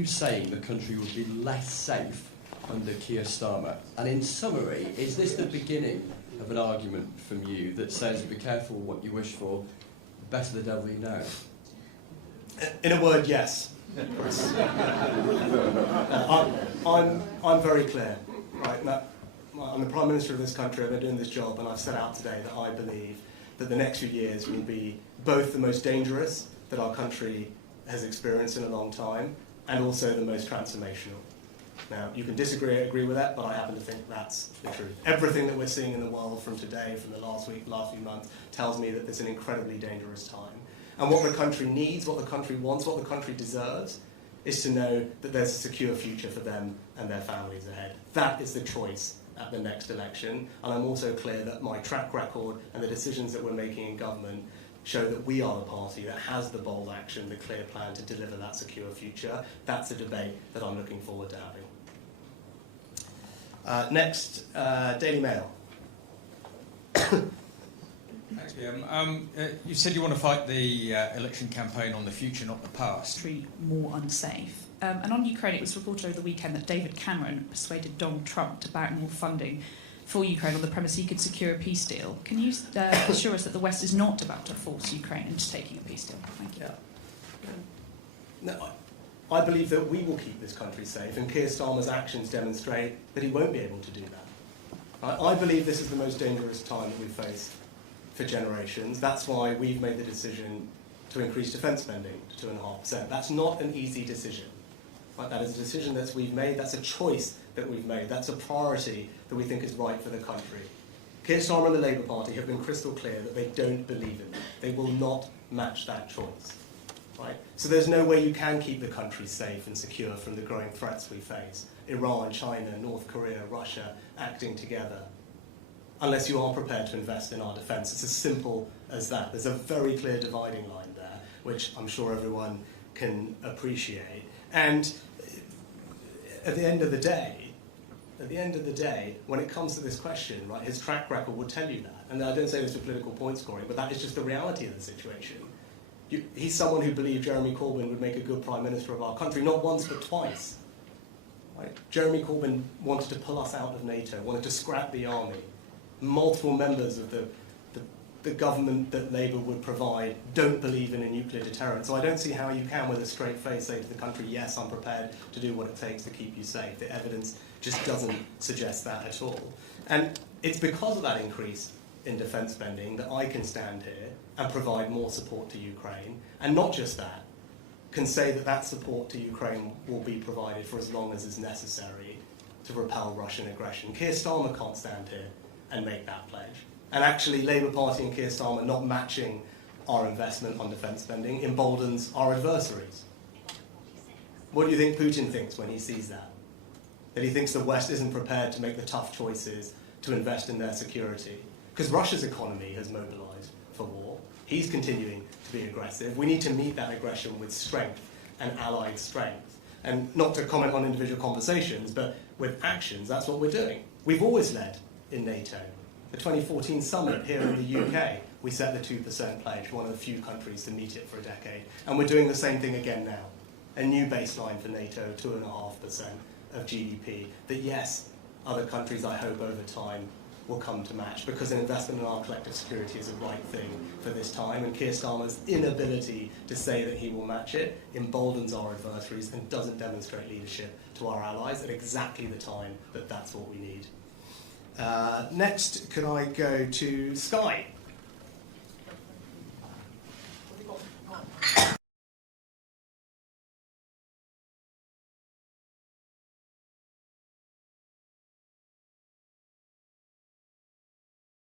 you saying the country would be less safe under Keir Starmer? And in summary, is this the beginning of an argument from you that says, be careful what you wish for, better the devil you know? In a word, yes. I'm very clear, right? Now, I'm the Prime Minister of this country, I've been doing this job, and I've set out today that I believe that the next few years will be both the most dangerous that our country has experienced in a long time, and also the most transformational. Now, you can disagree or agree with that, but I happen to think that's the truth. Everything that we're seeing in the world from today, from the last week, last few months, tells me that it's an incredibly dangerous time. And what the country needs, what the country wants, what the country deserves, is to know that there's a secure future for them and their families ahead. That is the choice at the next election, and I'm also clear that my track record and the decisions that we're making in government show that we are the party that has the bold action, the clear plan to deliver that secure future. That's a debate that I'm looking forward to having. Next, Daily Mail. Thanks, PM. You said you want to fight the election campaign on the future, not the past. More unsafe. And on Ukraine, it was reported over the weekend that David Cameron persuaded Donald Trump to back more funding for Ukraine on the premise he could secure a peace deal. Can you assure us that the West is not about to force Ukraine into taking a peace deal? Thank you. Yeah. No, I believe that we will keep this country safe, and Keir Starmer's actions demonstrate that he won't be able to do that. I believe this is the most dangerous time that we've faced for generations. That's why we've made the decision to increase defence spending to 2.5%. That's not an easy decision. That is a decision that we've made, that's a choice that we've made, that's a priority that we think is right for the country. Keir Starmer and the Labour Party have been crystal clear that they don't believe in that. They will not match that choice. Right? So there's no way you can keep the country safe and secure from the growing threats we face. Iran, China, North Korea, Russia acting together. Unless you are prepared to invest in our defence. It's as simple as that. There's a very clear dividing line there, which I'm sure everyone can appreciate. And at the end of the day, when it comes to this question, right, his track record would tell you that. And I don't say this for political point scoring, but that is just the reality of the situation. He's someone who believed Jeremy Corbyn would make a good Prime Minister of our country, not once but twice. Right? Jeremy Corbyn wanted to pull us out of NATO, wanted to scrap the army. Multiple members of the government that Labour would provide don't believe in a nuclear deterrent. So I don't see how you can, with a straight face, say to the country, yes, I'm prepared to do what it takes to keep you safe. The evidence just doesn't suggest that at all. And it's because of that increase in defence spending that I can stand here and provide more support to Ukraine. And not just that, can say that that support to Ukraine will be provided for as long as is necessary to repel Russian aggression. Keir Starmer can't stand here and make that pledge. And actually, Labour Party and Keir Starmer not matching our investment on defence spending emboldens our adversaries. What do you think Putin thinks when he sees that? That he thinks the West isn't prepared to make the tough choices to invest in their security. Because Russia's economy has mobilised for war. He's continuing to be aggressive. We need to meet that aggression with strength and allied strength. And not to comment on individual conversations, but with actions, that's what we're doing. We've always led in NATO. The 2014 summit here in the UK, we set the 2% pledge, one of the few countries to meet it for a decade. And we're doing the same thing again now. A new baseline for NATO, 2.5% of GDP, that yes, other countries, I hope, over time will come to match, because an investment in our collective security is a right thing for this time, and Keir Starmer's inability to say that he will match it emboldens our adversaries and doesn't demonstrate leadership to our allies at exactly the time that that's what we need. Next, could I go to Sky?